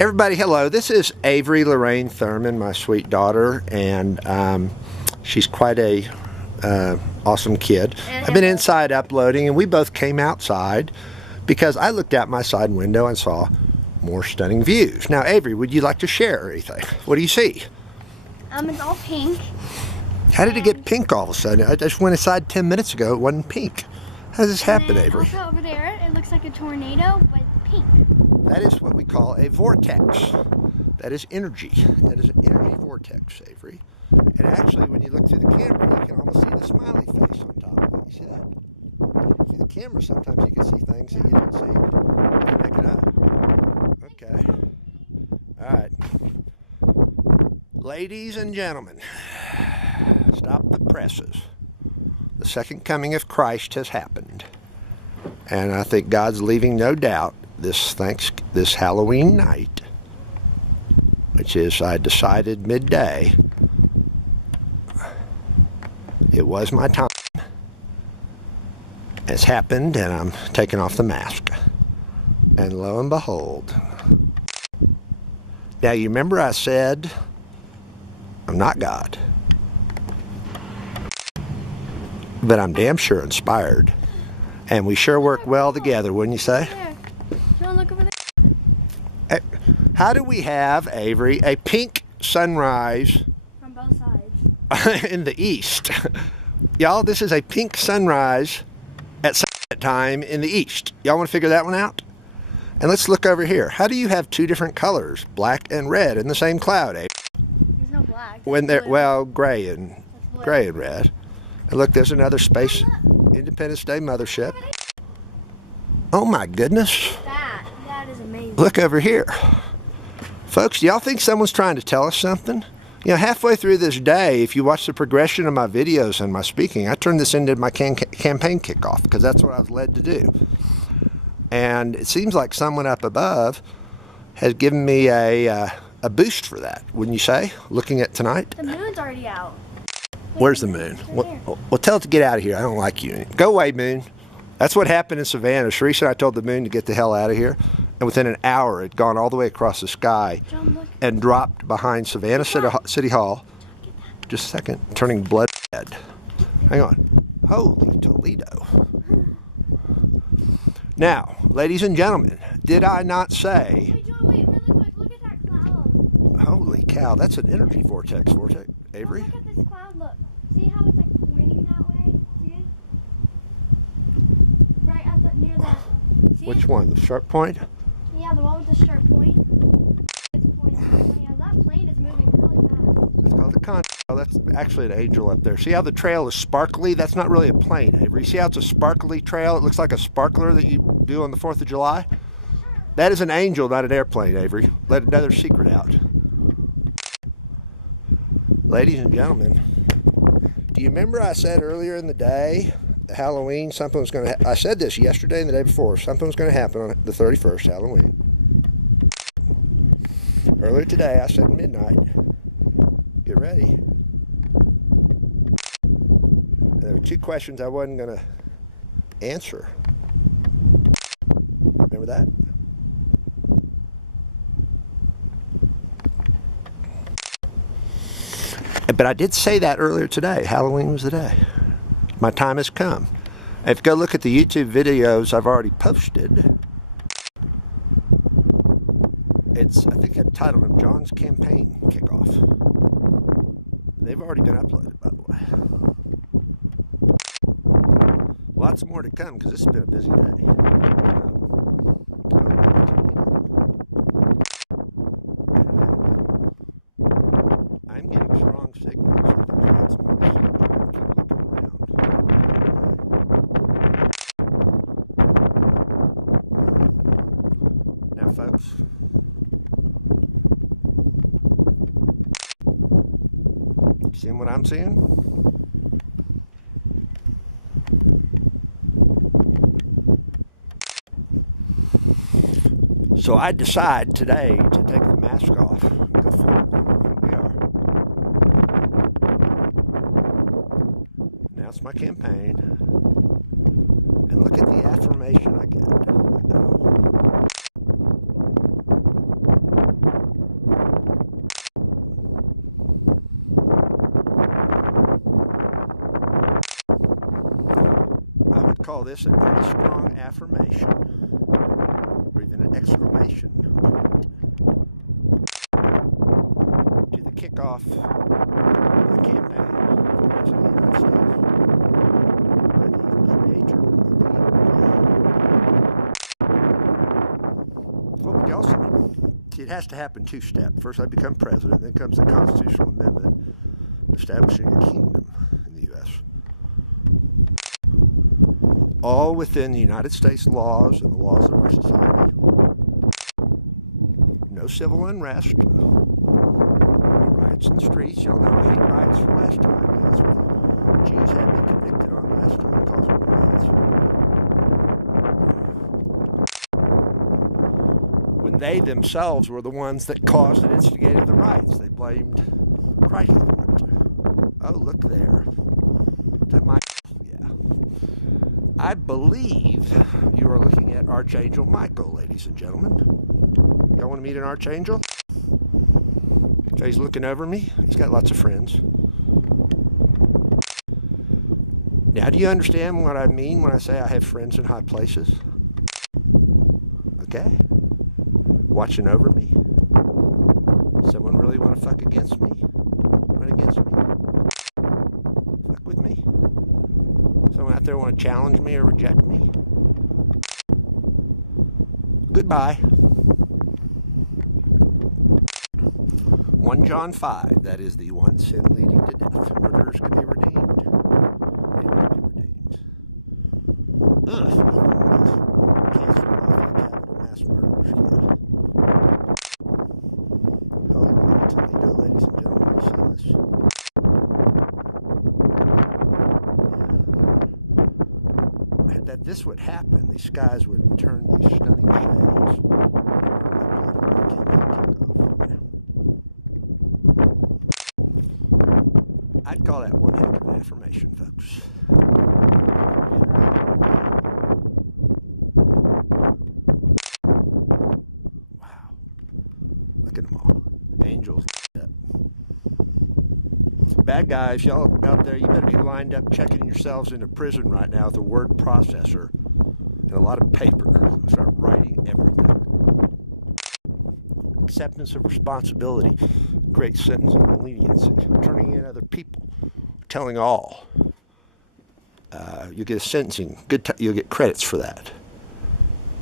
Everybody, hello. This is Avery Lorraine Thurman, my sweet daughter, and she's quite a awesome kid. I've been inside uploading, and we both came outside because I looked out my side window and saw more stunning views. Now, Avery, would you like to share anything? What do you see? It's all pink. How did it get pink all of a sudden? I just went inside 10 minutes ago. It wasn't pink. How does this happen, Avery? Also over there, it looks like a tornado, but pink. That is what we call a vortex. That is energy. That is an energy vortex, Avery. And actually, when you look through the camera, you can almost see the smiley face on top of it. You see that? Through the camera, sometimes you can see things that you don't see. You can make it up. Okay. All right. Ladies and gentlemen, stop the presses. The second coming of Christ has happened. And I think God's leaving no doubt this Halloween night, which is, I decided midday, it was my time. It's happened, and I'm taking off the mask. And lo and behold. Now, you remember I said, I'm not God. But I'm damn sure inspired. And we sure work well together, wouldn't you say? Look over there. How do we have, Avery, a pink sunrise On both sides. in the east? Y'all, this is a pink sunrise at sunset time in the east. Y'all want to figure that one out? And let's look over here. How do you have two different colors, black and red, in the same cloud, Avery? There's no black. When they're, well, gray and red. And look, there's another space Independence Day mothership. Oh my goodness. That is amazing. Look over here. Folks, do y'all think someone's trying to tell us something? You know, halfway through this day, if you watch the progression of my videos and my speaking, I turned this into my campaign kickoff because that's what I was led to do. And it seems like someone up above has given me a boost for that, wouldn't you say, looking at tonight? The moon's already out. Where's the moon? Well, tell it to get out of here. I don't like you. Go away, moon. That's what happened in Savannah. Sharice and I told the moon to get the hell out of here. And within an hour, it had gone all the way across the sky and dropped behind Savannah City Hall. Just a second. Turning blood red. Hang on. Holy Toledo. Now, ladies and gentlemen, did I not say... Wait, really quick. Look at that cloud. Holy cow, that's an energy vortex, Avery. Look at this cloud, look. See how it's like pointing that way? See? Right at near that. See? Which one? The sharp point? Yeah, the one with the sharp point. It's pointing that way, and that plane is moving really fast. It's called the con. Oh, that's actually an angel up there. See how the trail is sparkly? That's not really a plane, Avery. See how it's a sparkly trail? It looks like a sparkler that you do on the 4th of July? That is an angel, not an airplane, Avery. Let another secret out. Ladies and gentlemen, do you remember I said earlier in the day, Halloween, something was going to I said this yesterday and the day before, something was going to happen on the 31st, Halloween. Earlier today, I said midnight. Get ready. And there were two questions I wasn't going to answer. Remember that? But I did say that earlier today. Halloween was the day. My time has come. If you go look at the YouTube videos I've already posted, I think I've titled them John's Campaign Kickoff. They've already been uploaded, by the way. Lots more to come because this has been a busy day. I'm getting strong signals. Lots more to keep looking around. Now, folks, seeing what I'm seeing? So I decide today to take the mask off. Go forward. Now it's my campaign. And look at the affirmation I get. it has to happen two-step. First I become president, then comes the constitutional amendment establishing a kingdom in the U.S. All within the United States laws and the laws of our society. No civil unrest. Riots in the streets. Y'all know we hate riots from last time. That's what the Jews had me convicted on last time, causing riots. When they themselves were the ones that caused and instigated the riots, they blamed Christ for it. Oh, look there. That might, yeah. I believe you are looking at Archangel Michael, ladies and gentlemen. Y'all want to meet an archangel? So he's looking over me. He's got lots of friends. Now, do you understand what I mean when I say I have friends in high places? Okay. Watching over me. Someone really want to fuck against me? Run against me? Fuck with me? Someone out there want to challenge me or reject me? Goodbye. 1 John 5, that is the one sin leading to death. Murderers can be redeemed. Ugh. Kids from mass murderers can. Hallelujah, Toledo, ladies and gentlemen, you see this? That this would happen, these skies would turn these stunning shades. I'd call that one heck of an affirmation, folks. Wow. Look at them all. Angels. Bad guys, y'all out there, you better be lined up checking yourselves into prison right now with a word processor and a lot of paper. Start writing everything. Acceptance of responsibility creates sentence of leniency. Turning in other people. Telling all. You get a sentencing. You'll get credits for that.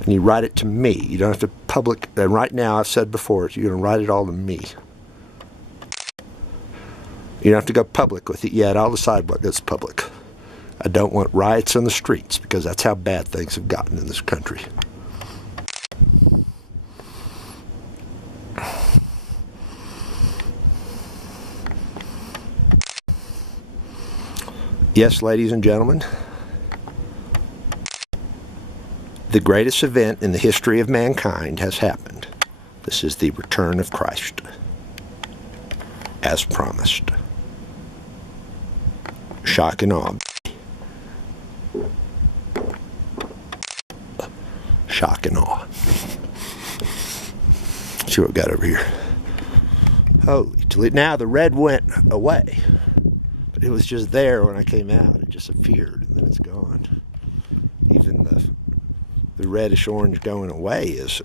And you write it to me. You don't have to public. And right now, I've said before, you're going to write it all to me. You don't have to go public with it yet. I'll decide what goes public. I don't want riots on the streets because that's how bad things have gotten in this country. Yes, ladies and gentlemen, the greatest event in the history of mankind has happened. This is the return of Christ, as promised. Shock and awe. Shock and awe. See what we got over here. Holy Toledo. Now the red went away. But it was just there when I came out. It just appeared and then it's gone. Even the reddish orange going away is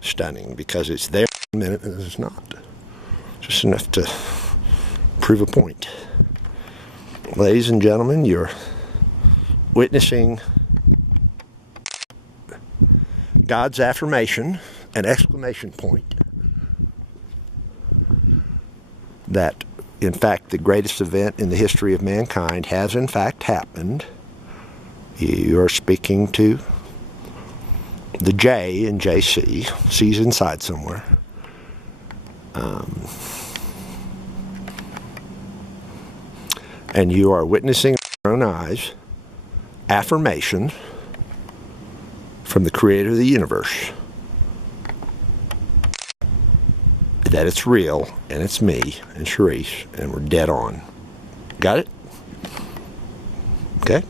stunning because it's there for a minute and it's not. Just enough to prove a point. Ladies and gentlemen, you're witnessing God's affirmation, an exclamation point, that in fact the greatest event in the history of mankind has in fact happened. You are speaking to the J in JC. C's inside somewhere. And you are witnessing with your own eyes affirmation from the creator of the universe that it's real and it's me and Sharice and we're dead on. Got it? Okay?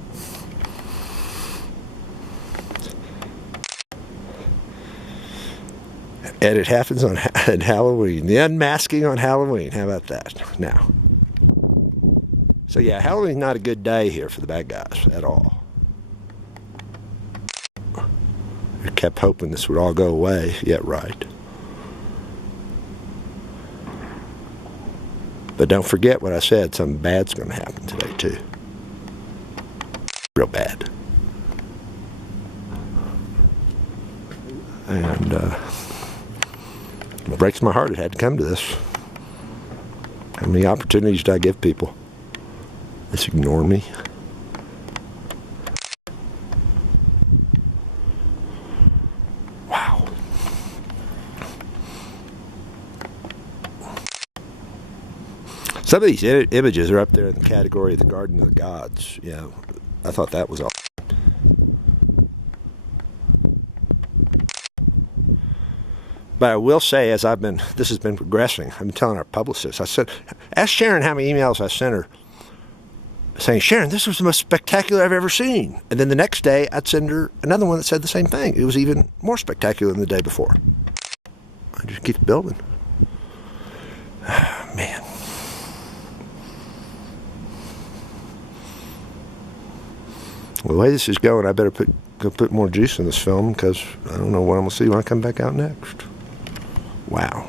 And it happens on Halloween. The unmasking on Halloween. How about that? Now. So yeah, Halloween's not a good day here for the bad guys at all. I kept hoping this would all go away. Yeah, right. But don't forget what I said. Something bad's going to happen today too. Real bad. And It breaks my heart it had to come to this. How many opportunities did I give people? Just ignore me. Wow. Some of these images are up there in the category of the Garden of the Gods. Yeah, I thought that was all. But I will say, as this has been progressing, I've been telling our publicist, I said, ask Sharon how many emails I sent her saying, Sharon, this was the most spectacular I've ever seen. And then the next day, I'd send her another one that said the same thing. It was even more spectacular than the day before. I just keep building. Man. Well, the way this is going, I better go put more juice in this film, because I don't know what I'm going to see when I come back out next. Wow.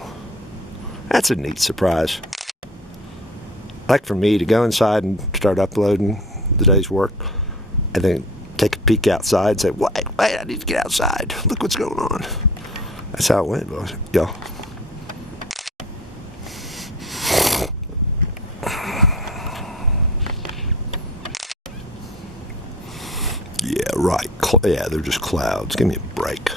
That's a neat surprise. Like for me to go inside and start uploading the day's work, and then take a peek outside and say, wait, I need to get outside. Look what's going on. That's how it went, boys. Y'all. Yeah, right. Yeah, they're just clouds. Give me a break.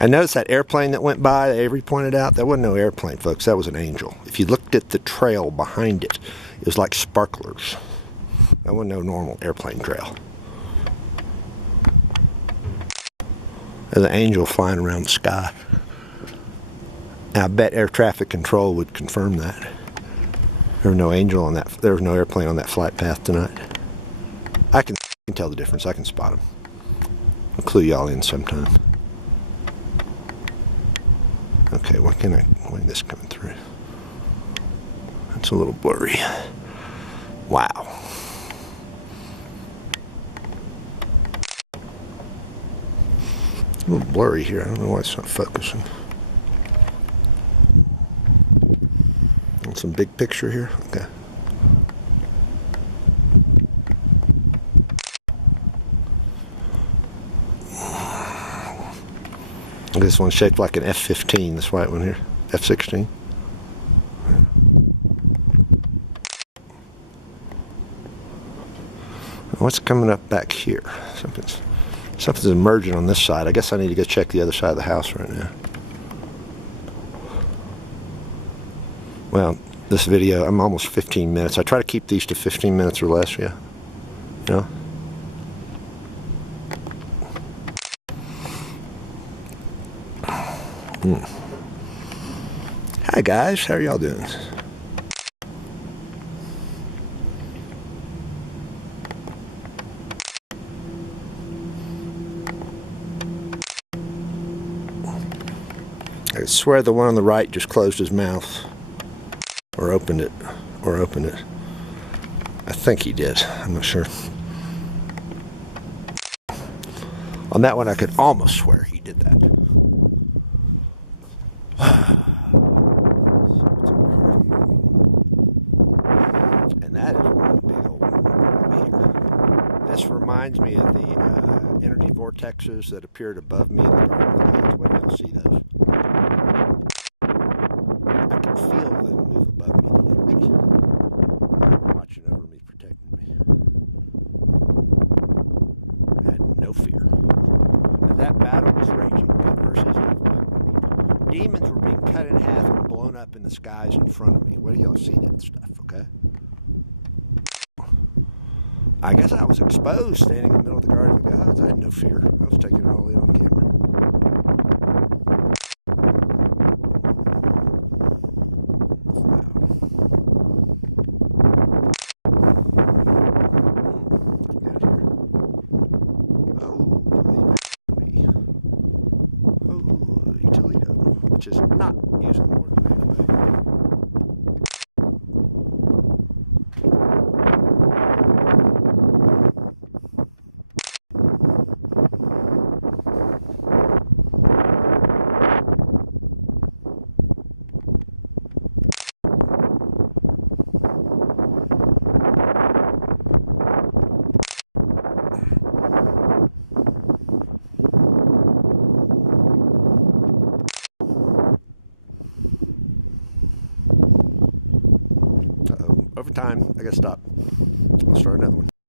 I noticed that airplane that went by, that Avery pointed out, that wasn't no airplane, folks. That was an angel. If you looked at the trail behind it, it was like sparklers. That wasn't no normal airplane trail. There's an angel flying around the sky. And I bet air traffic control would confirm that. There was no angel on that. There was no airplane on that flight path tonight. I can tell the difference. I can spot them. I'll clue y'all in sometime. Okay, when is this coming through? It's a little blurry. Wow. A little blurry here. I don't know why it's not focusing. Some big picture here. Okay. This one's shaped like an F-15, this white one here. F-16. What's coming up back here? Something's emerging on this side. I guess I need to go check the other side of the house right now. Well, this video, I'm almost 15 minutes. I try to keep these to 15 minutes or less, yeah. You know? Hi guys, how are y'all doing? I swear the one on the right just closed his mouth. Or opened it. I think he did. I'm not sure. On that one I could almost swear he did that. And that is one big old. This reminds me of the energy vortexes that appeared above me in the dark. What do y'all see those? I can feel them move above me, the energy. Watching over me, protecting me. I had no fear. And that battle was raging, good versus evil. Demons were being cut in half and blown up in the skies in front of me. What do y'all see that stuff, okay? I guess I was exposed standing in the middle of the Garden of the Gods. I had no fear. I was taking it all in on camera. Which is not